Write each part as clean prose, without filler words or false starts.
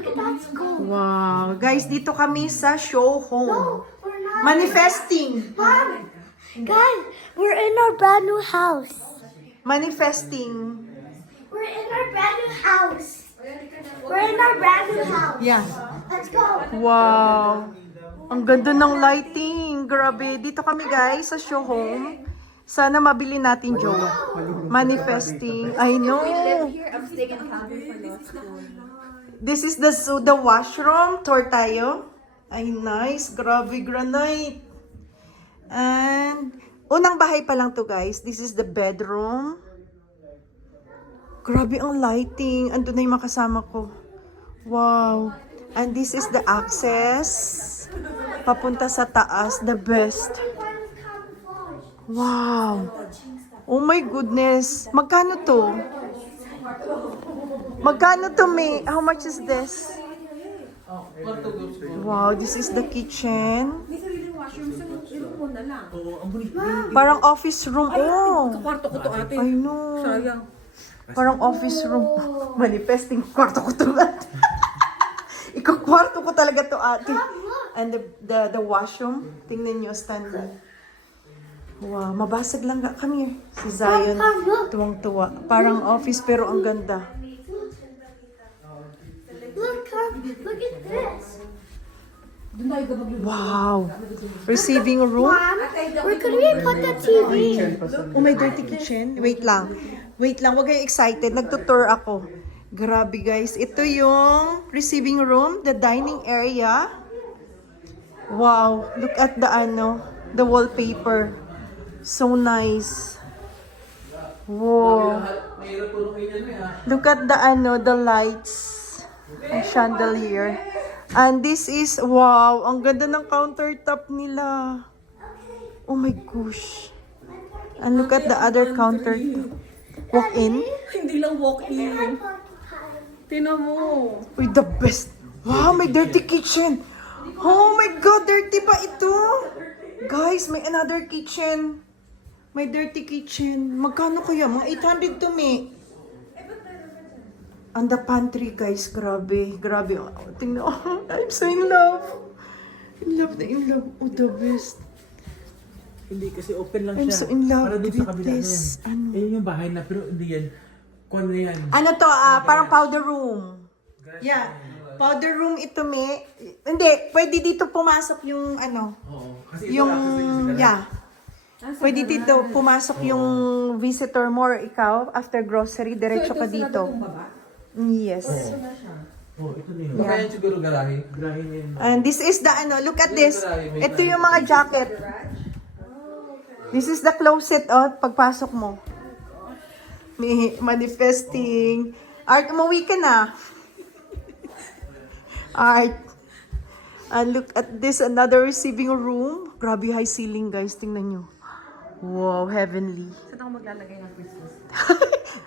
Look at that school. Wow. Guys, dito kami sa show home. No, we're not. Manifesting. Mom, guys, we're in our brand new house. Manifesting. We're in our brand new house. We're in our brand new house. Yeah. Let's go. Wow. Ang ganda ng lighting. Grabe. Dito kami guys sa show home. Sana mabili natin, Joe. Manifesting. I know. This is the washroom. Tour tayo. Ay, nice. Grabe, granite. And, unang bahay pa lang to, guys. This is the bedroom. Grabe ang lighting. Andun na yung makasama ko. Wow. And this is the access. Papunta sa taas. The best. Wow. Oh my goodness. Magkano to? Magkano to, May? How much is this? Wow, this is the kitchen. Parang office room. Oh. Kwarto ko to ate. I know. Sayang. Parang office room. Manifesting kwarto ko to, ate. Ikakwarto ko talaga to, ate. And the washroom. Tingnan nyo, Stanley. Wow, mabasag lang. Come here. Si Zion, tuwang-tuwa. Parang office pero ang ganda. Look at this. Wow. Receiving room. Mom, where could we put the TV? Oh, my dirty kitchen. Wait lang. Wait lang. Huwag kayong excited. Nagtutour ako. Grabe, guys. Ito yung receiving room. The dining area. Wow. Look at the wallpaper. So nice. Wow. Look at the lights. Ang chandelier. And this is, wow, ang ganda ng countertop nila. Oh my gosh. And look at the other countertop. Walk in. Hindi lang walk-in. Tinan mo. Uy, the best. Wow, may dirty kitchen. Oh my God, dirty pa ito. Guys, may another kitchen. May dirty kitchen. Magkano kaya? Mga 800 to, me. And the pantry, guys. Grabe. Grabe. Oh, tingnan. Oh, I'm so in love. In love na in love. Oh, the best. Hindi kasi open lang I'm siya. so in love Para dun with sa kabila this. na yan. Ano? Ayun yung bahay na, pero hindi yan. Kung ano yan. Ano to? Parang powder room. Yeah. Powder room ito, me. Hindi. Pwede dito pumasok yung Oo. Kasi ito yung, access din sa garage. yeah. Pwede dito pumasok yung visitor mo or ikaw after grocery, diretso ka dito. Yes. Oo, ito na yun. Yeah. Baka yan siguro garahe. Grahe na yun. And this is the look at this. Ito yung mga jacket. This is the closet, pagpasok mo. May manifesting. Art, umuwi ka na. Art. And look at this, another receiving room. Grabe high ceiling, guys. Tingnan nyo. Wow, heavenly. Saan ako maglalagay ng Christmas?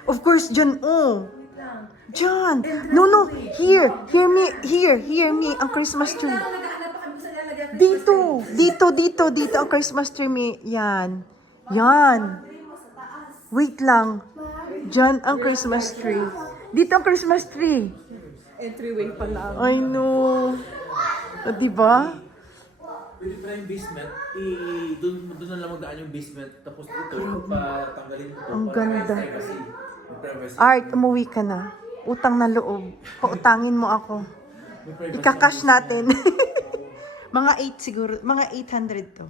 Of course, John. Oh. John. No. Here. Hear me. Ang Christmas tree. Dito ang Christmas tree, me. Yan. Wait lang. John, ang Christmas tree. Dito ang Christmas tree. Entryway pa lang. I know. Diba? Pwede pa yung basement, doon na lang magdaan yung basement, tapos ito, patanggalin mo ito. Ang para ganda. may privacy. May privacy. Art, umuwi ka na. Utang na loob. Pautangin mo ako. May privacy. Ikakash natin. Mga 8 siguro. Mga 800 to.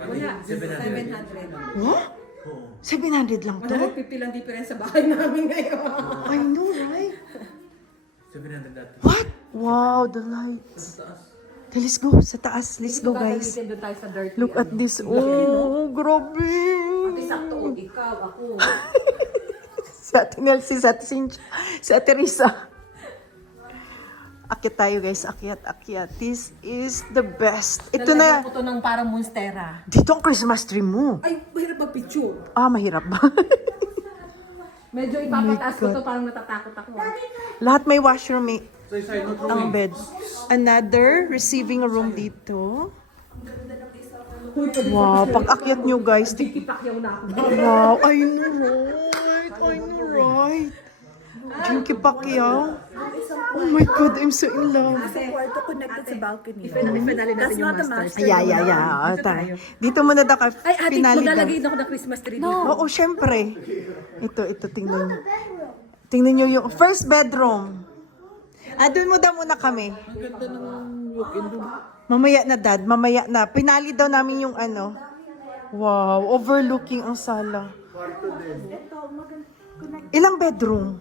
Wala, 700. What? Oo. 700 lang to? 150 lang difference sa bahay namin ngayon. I know, right? 700 dati. What? Wow, the lights. Okay, let's go. Sa taas. Let's go, guys. Doon tayo sa dirty. Look at this. Oh, grabe. Sakto, ikaw, ako. Si Ate Nelsie, si Ate Cynthia, si Ate Risa. Akyat tayo, guys. Akyat. This is the best. Ito na. Nalagyan ko to ng parang monstera. Dito ang Christmas tree mo. Ay, mahirap mag-picture. Mahirap ba? Medyo ipapataas ko to, parang natatakot ako. Lahat may washroom, eh. So, side note, Ang bed. Another receiving room dito. Wow, pag akyat nyo, guys. Kipakyaw na ako. Wow, I know right. Jinky Pacquiao. Oh my God, I'm so in love. Kwarto connected sa balcony. Ifinali natin That's yung not the masters. master. Yeah. Tayo. Dito muna daw ka. Ay, ate, Finale daw. maglalagay na ako ng Christmas tree dito. Oo, syempre. Ito, tingnan nyo. Tingnan nyo yung first bedroom. Doon mo daw muna kami. Ang ganda ng walk-in room. Mamaya na, Dad. Mamaya na. Pinali daw namin yung ano. Wow, overlooking ang sala. Ilang bedroom?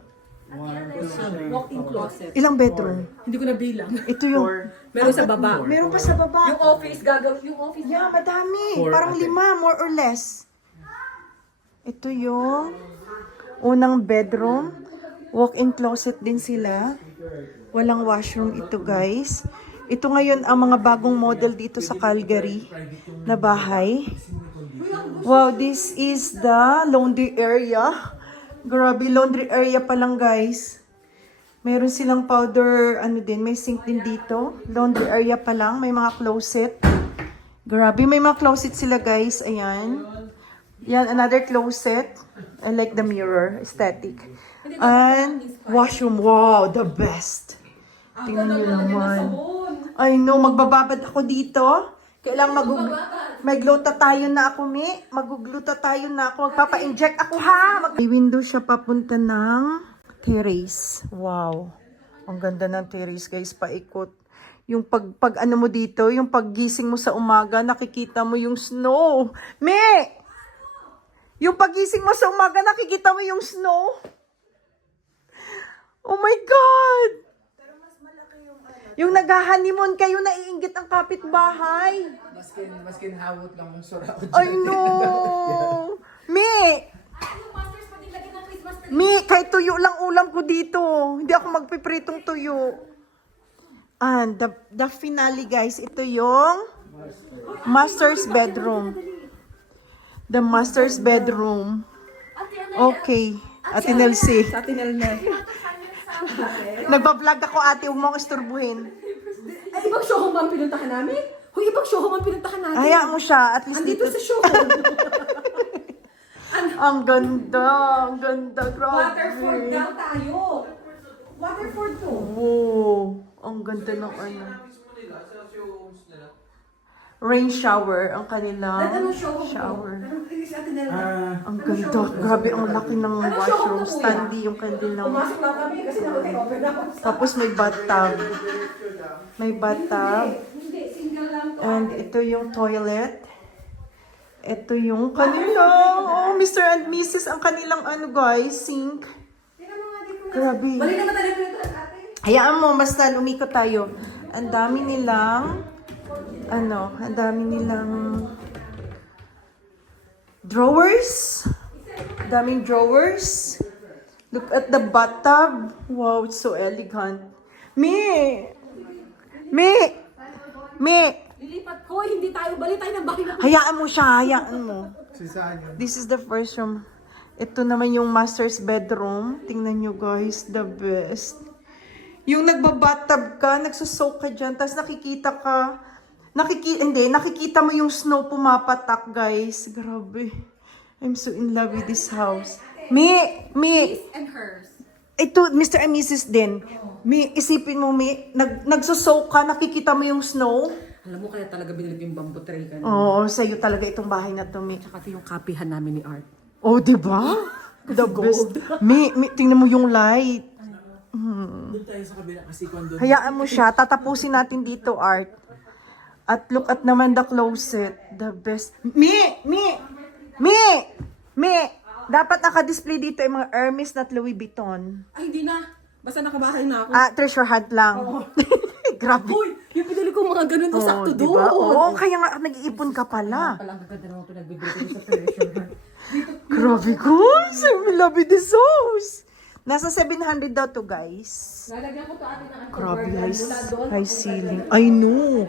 Walk-in closet. Ilang bedroom? Hindi ko nabilang. Ito yung... Meron sa baba. Meron pa sa baba. Yung office, gagawin. Yung office. Yeah, madami. Four, Parang ate. 5, more or less. Ito yung unang bedroom. Walk-in closet din sila. Walang washroom ito, guys. Ito ngayon ang mga bagong model dito sa Calgary na bahay. Wow, this is the laundry area. Grabe, laundry area pa lang, guys. Meron silang powder, may sink din dito. Laundry area pa lang, may mga closet. Grabe, may mga closet sila, guys. Ayan. Yan, another closet. I like the mirror, aesthetic. And washroom, wow, the best. Tingnan nyo naman. I know, magbababad ako dito. Kailangan magluta tayo na ako, Mi. Magugluta tayo na ako. Magpapa-inject ako, ha? May window siya papunta ng terrace. Wow. Ang ganda ng terrace, guys. Paikot. Yung pag ano mo dito, yung paggising mo sa umaga, nakikita mo yung snow. Mi! Yung paggising mo sa umaga, nakikita mo yung snow. Oh my God! Yung nag-honeymoon kayo, naiinggit ang kapitbahay. Maskin hawot lang yung surround. I know! Mi, kahit tuyo lang ulam ko dito. Hindi ako magpipritong tuyo. And the finale, guys, ito yung master's bedroom. The master's bedroom. Okay. Ate Nelsie. Sa atin na. Nagbablog ako, ate. Huwag mo akong isturbuhin. Ay, ibang showhome ba ang pinuntahan namin? Huy, ibang showhome ang pinuntahan natin. Hayaan mo siya. At least Andito dito. sa showhome. Ang ganda. Ang ganda. Grabe. Waterford daw tayo. Waterford to. Wow. Ang ganda ng ano. Rain shower ang kanilang shower. Ang ganda. Grabe, ang laki ng washroom. Standy yung kanilang. Pumasok lang kami kasi nakapag-open ako. Tapos may bathtub. May bathtub. Hindi, single lang to. And ito yung toilet. Ito yung kanilang, Mr. and Mrs. ang kanilang guys, sink. Grabe. Bali naman tayo pinuntahan ate. Hayaan mo, basta lumikot tayo. Ang dami nilang, ang dami nilang drawers. Daming drawers. Look at the bathtub. Wow, it's so elegant. Me! Lilipat ko, hindi tayo. Bali tayo ng bahay na. Hayaan mo siya, hayaan mo. This is the first room. Ito naman yung master's bedroom. Tingnan nyo, guys, the best. Yung nagbabathtub ka, nagsasoak ka dyan, tapos nakikita mo yung snow pumapatak, guys. Grabe. I'm so in love with this house. Me! And hers. Ito, Mr. and Mrs. din. Isipin mo, nagsasoak ka, nakikita mo yung snow. Alam mo kaya talaga binili ko yung bamboo tray ka. Oo, sa'yo talaga itong bahay na to, Mi. Tsaka ito yung kapihan namin ni Art. Oh, di ba? The best. Tingnan mo yung light. Doon tayo sa kabila kasi kung doon. Hayaan mo siya. Tatapusin natin dito, Art. At look at naman the closet. The best. Dapat naka-display dito yung mga Hermes at Louis Vuitton. Ay, hindi na. Basta nakabahay na ako. Treasure hunt lang. Grabe. Uy, yung pinili ko mga ganun to sakto doon. diba? Oo, kaya nga nag-iipon ka pala. Palang gaganda naman pinagbibili ko sa treasure hunt. Grabe, guys. I love this house. Nasa 700 daw to, guys. Lalagyan ko to atin ng Grabe, mula doon. high ceiling. I know.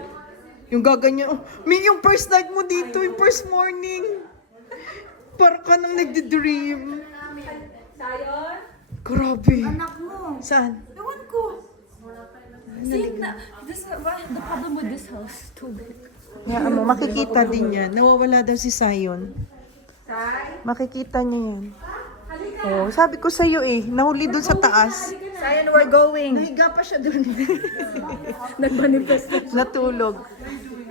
Yung gaganyan. Yung first night mo dito, yung first morning. Parang ka nang nagdi-dream. Sayon? Grabe. Anak mo. Saan? Ewan ko. See, the problem with this house, too big. Kaya mo, makikita din yan. Nawawala daw si Sayon. Makikita niya yan. Oh, sabi ko sa'yo nahuli dun sa taas. Sayan, we're going. Nahiga pa siya dun. Nag-manifest. Natulog.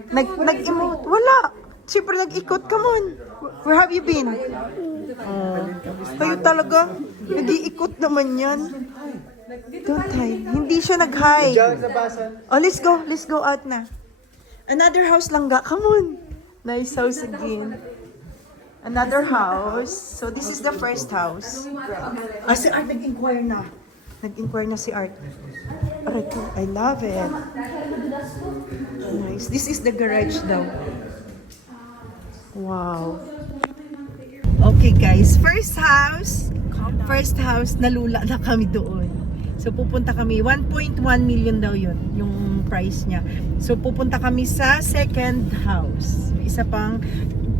Nag-emote. Wala. Siyempre nag-ikot. Come on. Where have you been? Oh. Kayo talaga. Nag-iikot naman yan. Don't hide. Hindi siya nag-hide. Oh, let's go. Let's go out na. Another house lang ga. Come on. Nice house again. Another house. So this is the first house. Ah, si Art nag-inquire na. Nag-inquire na si Art. Alright, I love it. Nice. This is the garage daw. Wow. Okay guys, first house, nalula na kami doon. So pupunta kami, 1.1 million daw yun, yung price niya. So pupunta kami sa second house. Isa pang,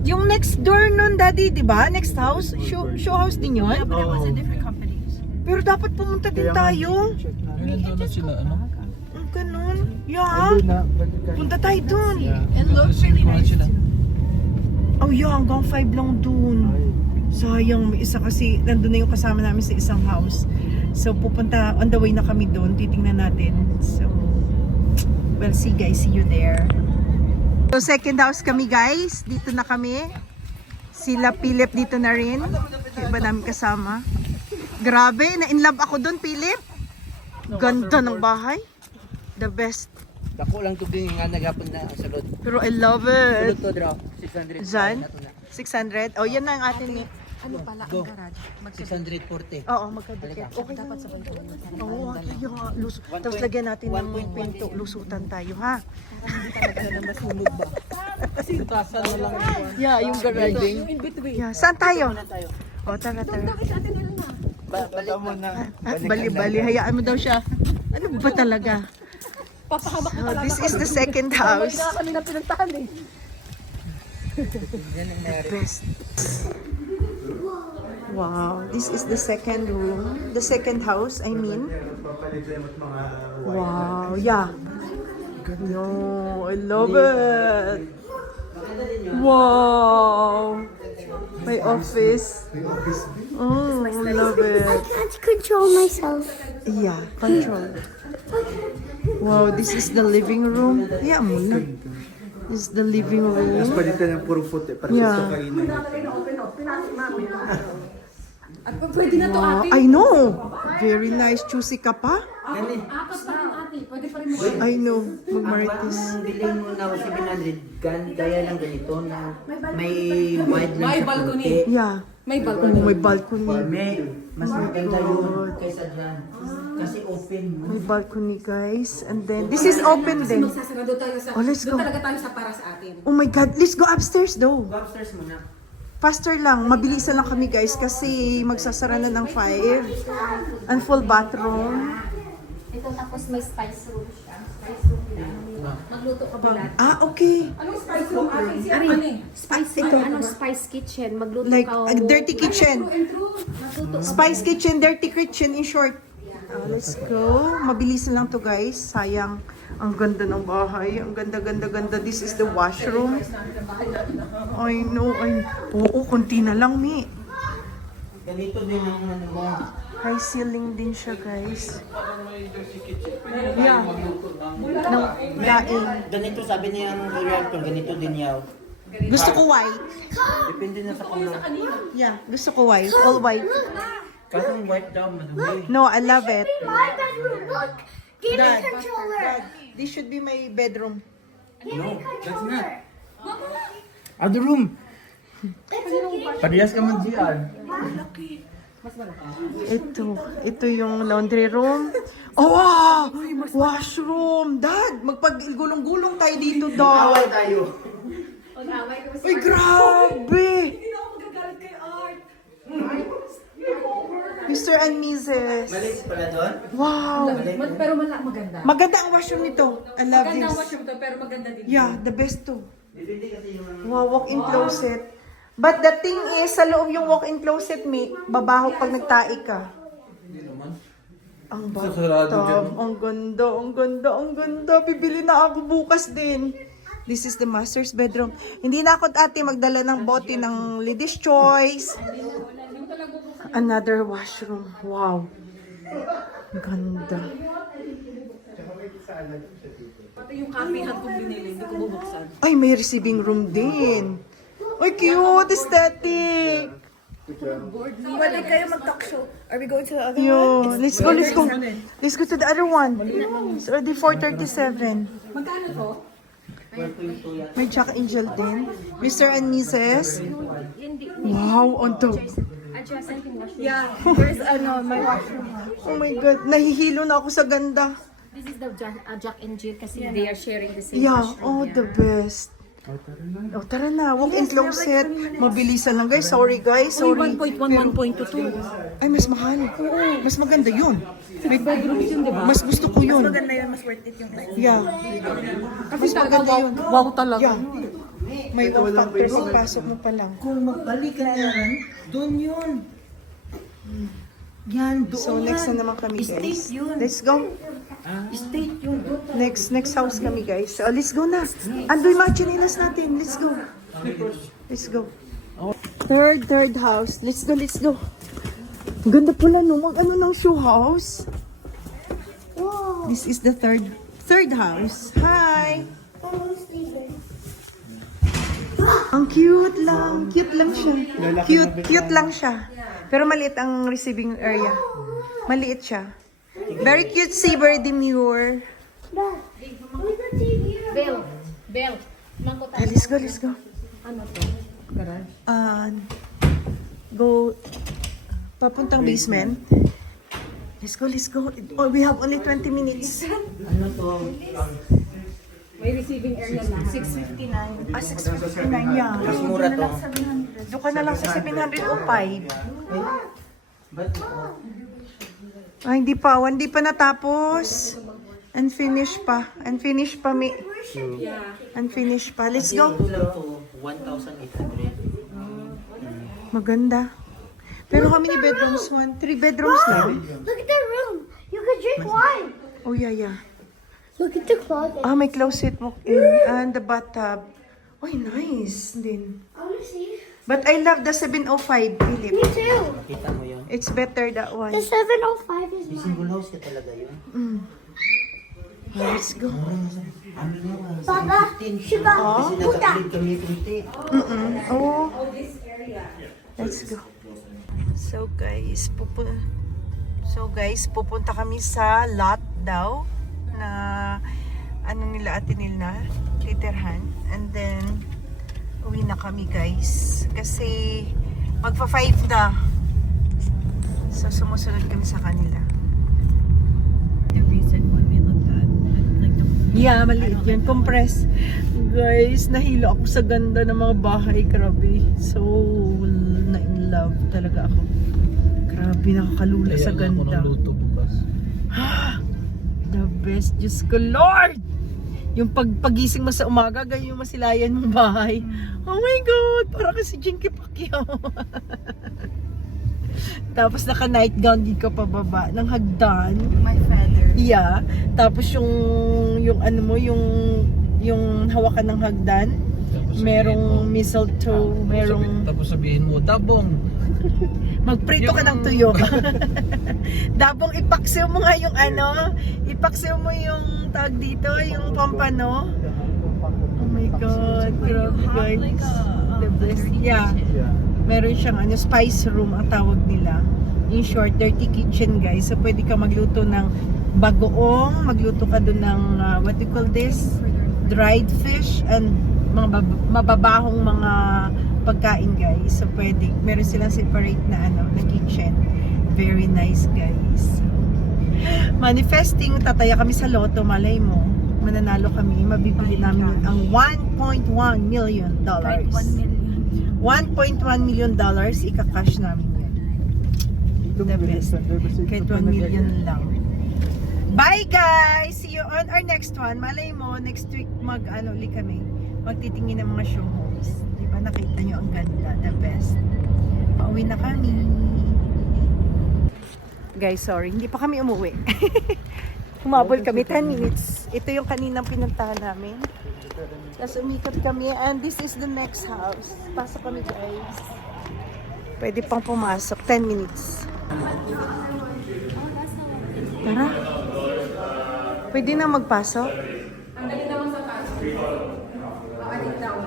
yung next door nun, Daddy, di ba? Next house, show house din yun. Pero dapat pumunta din tayo. Nandun sila, ano? Ang ganun. Yeah. Punta tayo dun. And look really nice. Oh yeah, hanggang 5 lang dun. Sayang, may isa kasi, nandun na yung kasama namin sa isang house. So pupunta, on the way na kami dun, titingnan natin. So, well, see guys, see you there. So second house kami guys, dito na kami. Sila Philip dito na rin. Iba namin kasama. Grabe, na-inlove ako dun, Philip. Ganda ng bahay. The best. Dako lang tubig nga nagapon na sa lod. Pero I love it. Sulod to draw. 600. Zan? Na to na. 600? Oh, yan na ang atin ni. Ano pala Go. ang garage? 640. Oo, magkadikit. Okay Dapat sabay ko. Oo, tayo nga. Tapos lagyan natin ng pinto. Lusutan tayo, ha? Hindi talaga na masunog ba? Tutasan na lang. Yeah, yung garage. Yung in between. Yeah, saan tayo? O, tara, tara. Bakit natin nila na? Balik mo na. Bali-bali, hayaan mo daw siya. Ano ba talaga? Papahamak So, this is the second house. Hindi na kami na pinuntahan eh. Yan ang nangyari. Best. Wow, this is the second room. The second house, I mean. Wow, yeah. No, I love it. Wow. My office. Oh, I love it. Can't control myself. Yeah, control. Wow, this is the living room. Yeah, muna. This is the living room. Palitan ng puro puti para Yeah. sa kainan. At pwede na to ate. I know. Very nice. Choosy ka pa? Apat pa rin ate. Pwede pa rin I know. Magmarites. Ang bilhin mo na 700 gan kaya lang ganito na may wide lang May sa balcony. puti. Yeah. May Oh, balcony. may balcony. May mas maganda yun kaysa dyan. Kasi open mo. May balcony, guys. And then, this is open din. Magsasarado tayo sa... Oh, let's doon go. talaga tayo sa para sa atin. Oh my God. Let's go upstairs though. Go upstairs muna. Faster lang. Mabilisan lang kami, guys. Kasi magsasara na ng 5. And full bathroom. Ito tapos may spice room siya. Spice room lang. Magluto ka bulat. Ah, okay. Anong spice room ate? Si ano eh? Spice ito. Ano, spice kitchen. Magluto Like, ka. a dirty kitchen. Magluto ka. Spice kitchen, dirty kitchen in short. Let's go. Mabilisan lang to, guys. Sayang. Ang ganda ng bahay. Ang ganda, ganda, ganda. This is the washroom. I know. Oo, konti na lang, Mi. Ganito din ang ano mo. High ceiling din siya, guys. Yeah. Nang daing. Ganito sabi niya ang realtor, ganito din yaw. Gusto ko white. Depende na sa color. Yeah, gusto ko white. All white. Kasi ang white daw madumi. No, I love it. My bedroom. Look. Give me Dad, controller. Dad, this should be my bedroom. No, that's not. Other room. Parehas ka mag-GR. Ito yung laundry room. Oh, wow! Washroom! Dad, magpag-gulong-gulong tayo dito, Dad. Away tayo. Uy, grabe! Mr. and Mrs. Maliit pala doon. Wow! Pero maganda. Maganda ang washroom nito. I love Maganda ang this. washroom to, pero maganda din. Yeah, the best to. Depende kasi yung Wow, walk-in closet. But the thing is, sa loob yung walk-in closet, mi, babaho pag nagtae ka. Hindi naman. Ang Sarado dyan. bathtub. Ang ganda, ang ganda, ang ganda. Bibili na ako bukas din. This is the master's bedroom. Hindi na ako at ate magdala ng bote ng Lady's Choice. Another washroom. Wow. Ganda. Pati yung kapihan kong binili, hindi ko bubuksan. Ay, may receiving room din. Ay, cute! Aesthetic! Wala kayo mag-talk show. Are we going to the other Yo, let's go, let's go. Let's go to the other one. It's already 4:37. Magkano to? May Jack Angel din. Mr. and Mrs. Wow, on top. Yeah, there's my washroom. Oh my God, nahihilo na ako sa ganda. This is the Jack and Jill kasi they are sharing the same Yeah, washroom. oh, the best. Oh, tara na. Walk-in closet. Mabilisan lang, guys. Sorry, guys. Sorry. 1.1, 1.2. Ay, mas mahal. Mas maganda yun. May bedrooms yun, diba? Mas gusto ko yun. Maganda yun, mas worth it yung life. Yeah. Mas maganda yun. Wow talaga. Yeah. May wow factor. Pagpasok mo pa lang. Kung magbalik ka na yan, doon yun. Yan, doon So, next na naman kami, guys. State yun. Let's go. State yun. Next house kami, guys. So, let's go na. Andoy mga chinilas natin. Let's go. Let's go. Third house. Let's go, let's go. Ang ganda pala, no? Mag-ano ng show house. This is the third house. Hi! Ang cute lang. Cute lang siya. Cute lang siya. Pero maliit ang receiving area. Maliit siya. Very cute Saber Demure. Bell. Mangkot Ah, let's go. ano to? Go papuntang basement. Let's go. Oh, we have only 20 minutes. Ano to? May receiving area na. 659. 6:59, yeah. Mas mura to. Doon ka na lang sa 705. Ba't? Ay, hindi pa natapos. Unfinished pa, mi. Unfinished pa. Let's go. Ito lang to, 1,800. Maganda. Pero how many bedrooms? 3 bedrooms lang. Look at the room. You could drink wine. Oh, yeah. Look at the closet. Ah, may closet walk-in. And the bathtub. Oy, nice din. I want to see. But I love the 705, Philip. Me too. Kita mo yun? It's better that one. The 705 is May mine. single house ka talaga yun. Let's go. Ano na? Baba, Shiba, Kasi Buddha. nakapilid kami kunti. Oh. Let's go. So guys, pupunta kami sa lot daw na ano nila Ate Nilna, Caterhan. And then uwi na kami, guys. Kasi magpa-5 na. So sumusunod kami sa kanila. The recent one we looked at, like the yeah, maliit yun. Compress. Guys, nahilo ako sa ganda ng mga bahay. Grabe. So, na-in love talaga ako. Grabe, nakakalula sa ganda. The best. Diyos ko, Lord! Yung pagising mo sa umaga, ganyan yung masilayan mong bahay. Oh my God! Para kasi Jinky Pacquiao. Tapos naka-night gown din ka pababa ng hagdan. My feather. Yeah. Tapos yung ano mo, yung hawakan ng hagdan. Merong mistletoe, merong... Tapos sabihin mo, dabong. Magprito ka ng tuyo. Dabong ipaksiw mo nga yung ano, ipaksiw mo yung tag dito, yung pampano. Oh my God, grabe guys. The best. Yeah. Meron siyang ano, spice room ang tawag nila. In short, dirty kitchen guys. So pwede ka magluto ng bagoong, magluto ka doon ng what do you call this? Dried fish and mga mababahong mga pagkain guys. So pwede, meron silang separate na ano, na kitchen. Very nice guys. Manifesting, tataya kami sa loto, malay mo. Mananalo kami, mabibili namin yun ang $1.1 million. Kahit 1 million. $1.1 million, ika-cash namin yan. The best. Kahit 1 million lang. Bye guys! See you on our next one. Malay mo, next week uli kami. Magtitingin ng mga show homes. Diba nakita nyo ang ganda, the best. Pauwi na kami. Guys, sorry, hindi pa kami umuwi. Humabol kami 10 minutes. Ito yung kaninang pinuntahan namin. Tapos umikot kami and this is the next house. Pasok kami guys. Pwede pang pumasok, 10 minutes. Tara. Pwede na magpasok? Ang dali naman sa taas. Atin down.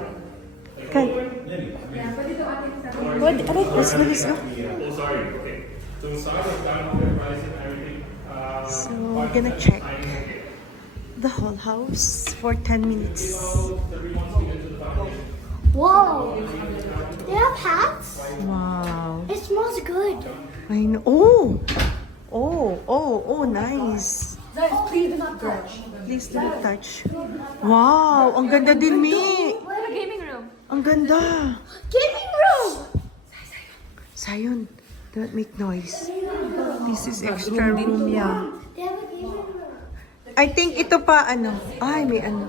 Okay. Pwede to atin sa Pwede. Aray, let's go, let's go. So, we're gonna check the whole house for 10 minutes. Whoa. They have hats? Wow. It smells good. I know. Oh, nice. Guys, please do not touch. Please do not touch. Wow, ang ganda din, Mi. What a gaming room. Ang ganda. Gaming room. Sayon, don't make noise. This is extra room, yeah. They have a gaming room. I think ito pa, ano. Ay, may ano.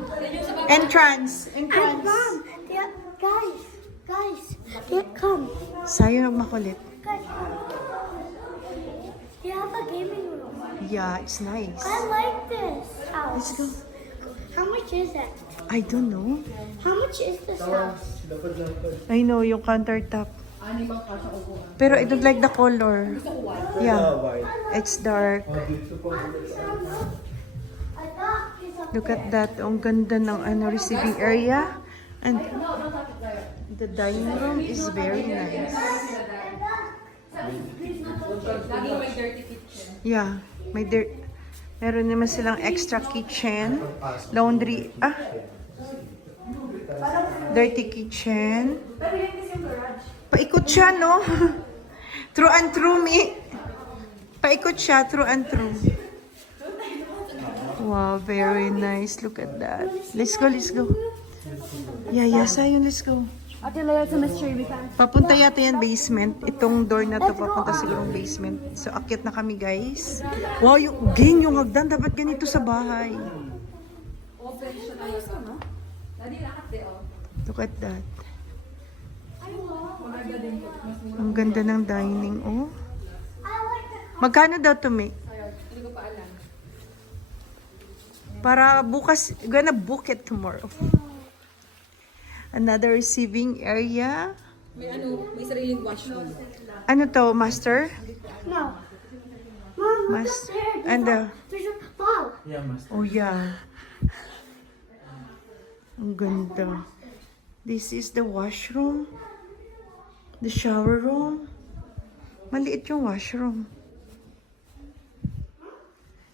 Entrance. And Entrance. mom, they have, guys, come. Sayon ang makulit. Guys, come. They have a gaming room. Yeah, it's nice. I like this house. Let's go. How much is it? I don't know. How much is this house? I know, yung countertop. Pero I don't like the color. Yeah, it's dark. Look at that. Ang ganda ng ano, receiving area. And the dining room is very nice. Yeah, may meron naman silang extra kitchen, laundry, dirty kitchen. Paikot siya, no? True and true, Mi. Paikot siya, true and true. Wow, very nice. Look at that. Let's go, let's go. Yeah, Sayon, let's go. Ate Leia, it's a mystery. We can't. Papunta yata yan basement. Itong door na to papunta sigurong basement. So, akyat na kami, guys. Wow, yung yung hagdan. Dapat ganito sa bahay. Look at that. Ang ganda ng dining, oh. Magkano daw to, May? Para bukas, gonna book it tomorrow. Another receiving area. May sariling washroom. Ano to, master? No. Mom, look Mas, up there. and There's a ball. Yeah, mas. oh yeah. Ang ganda. This is the washroom. The shower room. Maliit yung washroom.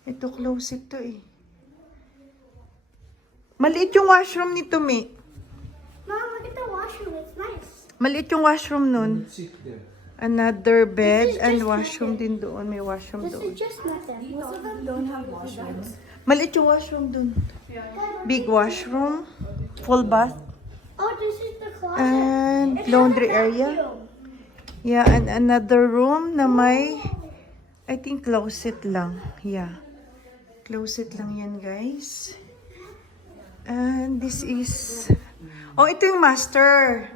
Ito, closet to eh. Maliit yung washroom nito, Mi. Mom, look at the washroom. It's nice. Maliit yung washroom nun. Another bed and washroom din doon. May washroom This doon. is just nothing. Most of them don't have washrooms. Maliit yung washroom doon. Big washroom. Full bath. Oh, this is the closet. And laundry area. Yeah, and another room na may, I think closet lang. Yeah. Closet lang yan, guys. And this is, oh, ito yung master.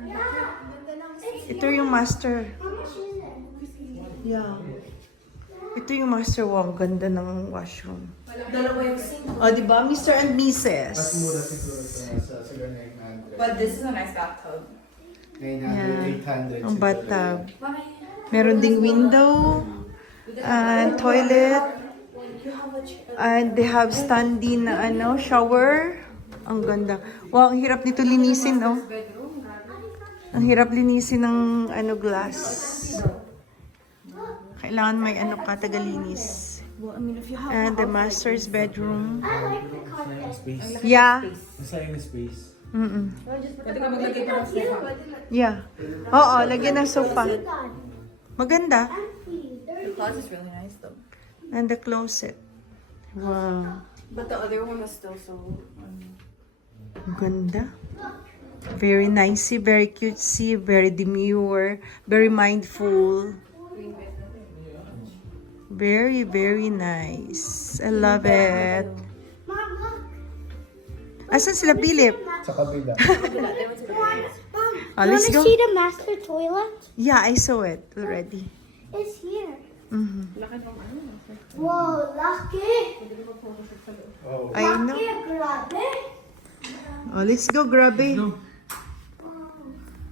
Ito yung master. How much is it? Yeah. Ito yung master. Wow, ang ganda ng washroom. Oh, di ba? Mr. and Mrs. But this is a nice bathtub. Yeah. Ang bathtub. Meron ding window. And toilet. And they have standing na ano, shower. Ang ganda. Wow, ang hirap nito linisin, no? Ang hirap linisin ng ano, glass. Kailangan may ano ka, tagalinis. And the master's bedroom. I like the carpet. Yeah. Masayang na space. Pwede ka maglagay pa ng sofa. Yeah. Oo, lagyan ng sofa. Maganda. The closet's really nice though. And the closet. Wow. But the other one was still so... Ang ganda. Very nicey, very cutesy, very demure, very mindful. Very, very nice. I love it. Mom, look. Asan sila, Philip? Sa kabila. Mom, Oh, let's you go. wanna see the master toilet? Yeah, I saw it already. It's here. Mhm. Whoa, lucky. I know. Lucky, grabe. Oh, let's go, grabe.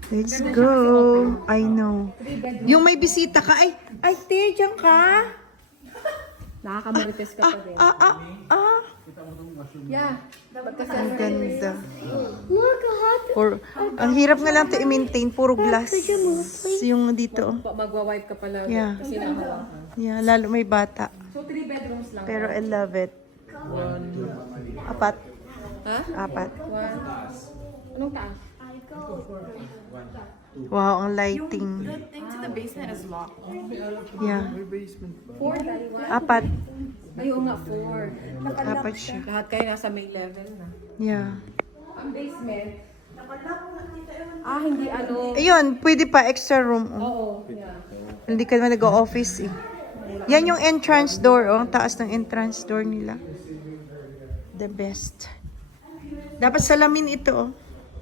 Let's go. I know. Yung may bisita ka. Ay, te, diyan ka. Nakakamarites ka pa din. Yeah. Ba't kasi Ang ganda. Look, a hot. Ang hirap nga lang to i-maintain. Puro glass. Yung dito. magwa-wipe ka pala. Yeah. Kasi nakahawakan. Yeah, lalo may bata. So, 3 bedrooms lang. Pero I love it. 4. Ha? 4. Anong taas? Wow, ang lighting. Into the basement is locked. Yeah. 4, Daddy. 4. Ay, oo nga, 4. 4 siya. Lahat kayo nasa main level na. Yeah. Ang basement, hindi ano. Ayun, pwede pa extra room. Oh. Oo, yeah. Hindi ka naman nag-office eh. Yan yung entrance door, oh. Ang taas ng entrance door nila. The best. Dapat salamin ito, oh.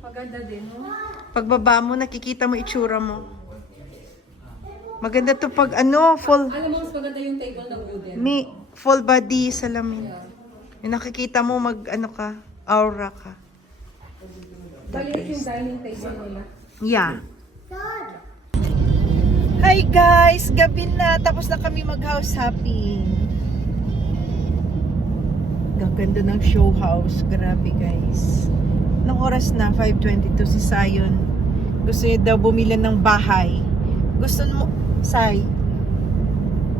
Maganda din, no? Pagbaba mo, nakikita mo itsura mo. Maganda to pag ano, full, Alam mo, mas maganda yung table ng wooden. full body salamin. Yung nakikita mo mag ano ka, aura ka. Maliit yung dining table nila. Yeah. Hi guys! Gabi na. Tapos na kami mag-house hopping. Gaganda ng show house. Grabe guys. Anong oras na? 5:22 si Sayon. Gusto niya daw bumili ng bahay. Gusto mo, Sai?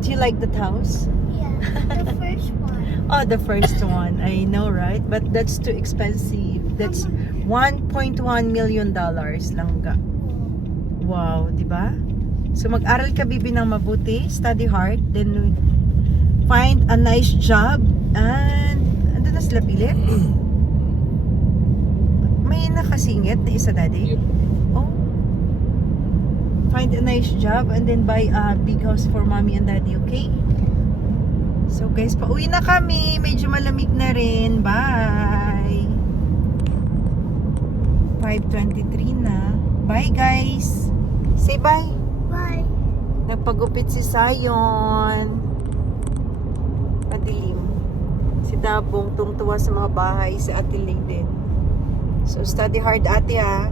Do you like that house? Yeah, the first one. Oh, the first one. I know, right? But that's too expensive. That's $1.1 million lang ga. Wow, di ba? So mag-aral ka bibi ng mabuti, study hard, then find a nice job, and ano na sila pili? May nakasingit na isa, daddy? Oh. Find a nice job and then buy a big house for mommy and daddy, okay? So guys, pauwi na kami. Medyo malamig na rin. Bye! 5:23 na. Bye guys! Say bye! Bye. Nagpagupit si Sayon. Madilim. Si Dabong tungtuwa sa mga bahay. Si Ate Ling din. So study hard ate ah.